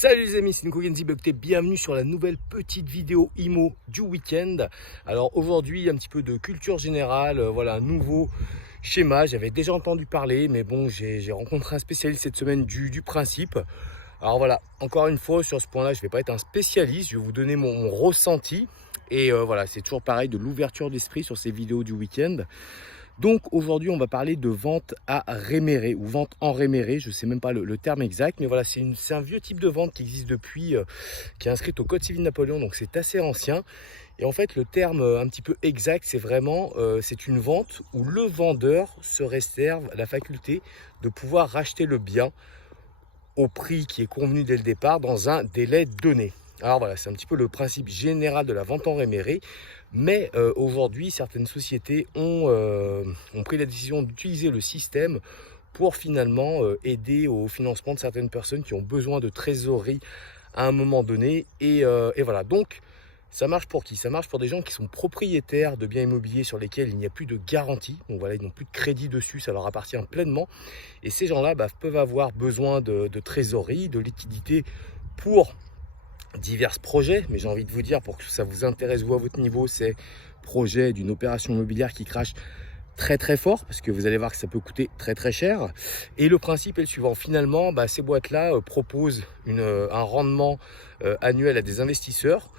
Salut les amis, c'est Nico Genzi, bienvenue sur la nouvelle petite vidéo IMO du week-end. Alors aujourd'hui un petit peu de culture générale, voilà un nouveau schéma, j'avais déjà entendu parler mais bon j'ai rencontré un spécialiste cette semaine du principe. Alors voilà, encore une fois sur ce point là je ne vais pas être un spécialiste, je vais vous donner mon ressenti. Et voilà, c'est toujours pareil, de l'ouverture d'esprit sur ces vidéos du week-end. Donc aujourd'hui on va parler de vente à réméré ou vente en réméré, je ne sais même pas le terme exact, mais voilà c'est un vieux type de vente qui existe depuis, qui est inscrite au Code civil Napoléon, donc c'est assez ancien. Et en fait le terme un petit peu exact, c'est vraiment, c'est une vente où le vendeur se réserve la faculté de pouvoir racheter le bien au prix qui est convenu dès le départ dans un délai donné. Alors voilà, c'est un petit peu le principe général de la vente en réméré. Mais aujourd'hui, certaines sociétés ont pris la décision d'utiliser le système pour finalement aider au financement de certaines personnes qui ont besoin de trésorerie à un moment donné. Et voilà, donc ça marche pour qui? Ça marche pour des gens qui sont propriétaires de biens immobiliers sur lesquels il n'y a plus de garantie. Donc voilà, ils n'ont plus de crédit dessus, ça leur appartient pleinement. Et ces gens-là peuvent avoir besoin de trésorerie, de liquidité pour divers projets, mais j'ai envie de vous dire, pour que ça vous intéresse vous à votre niveau, c'est projet d'une opération immobilière qui crache très fort, parce que vous allez voir que ça peut coûter très cher. Et le principe est le suivant: finalement ces boîtes là proposent un rendement annuel à des investisseurs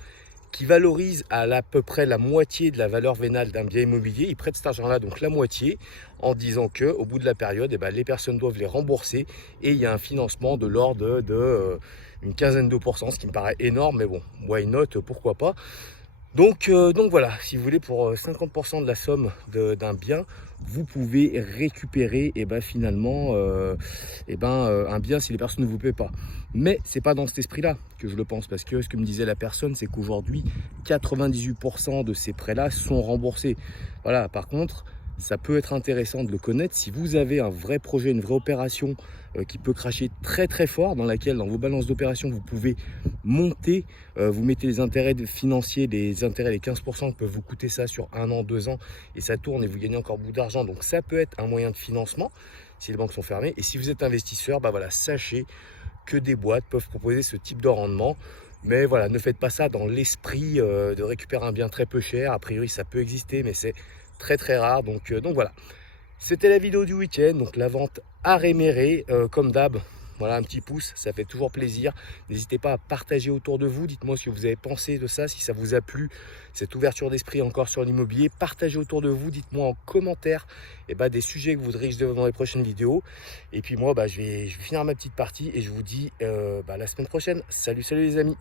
qui valorise à peu près la moitié de la valeur vénale d'un bien immobilier. Ils prêtent cet argent-là, donc la moitié, en disant que au bout de la période, les personnes doivent les rembourser et il y a un financement de l'ordre de une quinzaine de pourcents, ce qui me paraît énorme, mais bon, why not, pourquoi pas. Donc voilà, si vous voulez, pour 50% de la somme d'un bien, vous pouvez récupérer finalement un bien si les personnes ne vous paient pas. Mais c'est pas dans cet esprit-là que je le pense, parce que ce que me disait la personne, c'est qu'aujourd'hui 98% de ces prêts-là sont remboursés. Voilà, par contre, ça peut être intéressant de le connaître si vous avez un vrai projet, une vraie opération qui peut cracher très fort, dans laquelle dans vos balances d'opération vous pouvez monter, vous mettez les intérêts financiers, les intérêts, les 15% que peuvent vous coûter ça sur 1 an, 2 ans, et ça tourne et vous gagnez encore beaucoup d'argent. Donc ça peut être un moyen de financement si les banques sont fermées. Et si vous êtes investisseur, voilà, sachez que des boîtes peuvent proposer ce type de rendement. Mais voilà, ne faites pas ça dans l'esprit de récupérer un bien très peu cher. A priori ça peut exister, mais c'est très rare. Donc voilà, c'était la vidéo du week-end, donc la vente à réméré, comme d'hab. Voilà, un petit pouce, ça fait toujours plaisir. N'hésitez pas à partager autour de vous. Dites-moi ce que vous avez pensé de ça, si ça vous a plu, cette ouverture d'esprit encore sur l'immobilier. Partagez autour de vous, dites-moi en commentaire des sujets que vous voudriez que je développe dans les prochaines vidéos. Et puis moi, je vais finir ma petite partie et je vous dis la semaine prochaine. Salut les amis.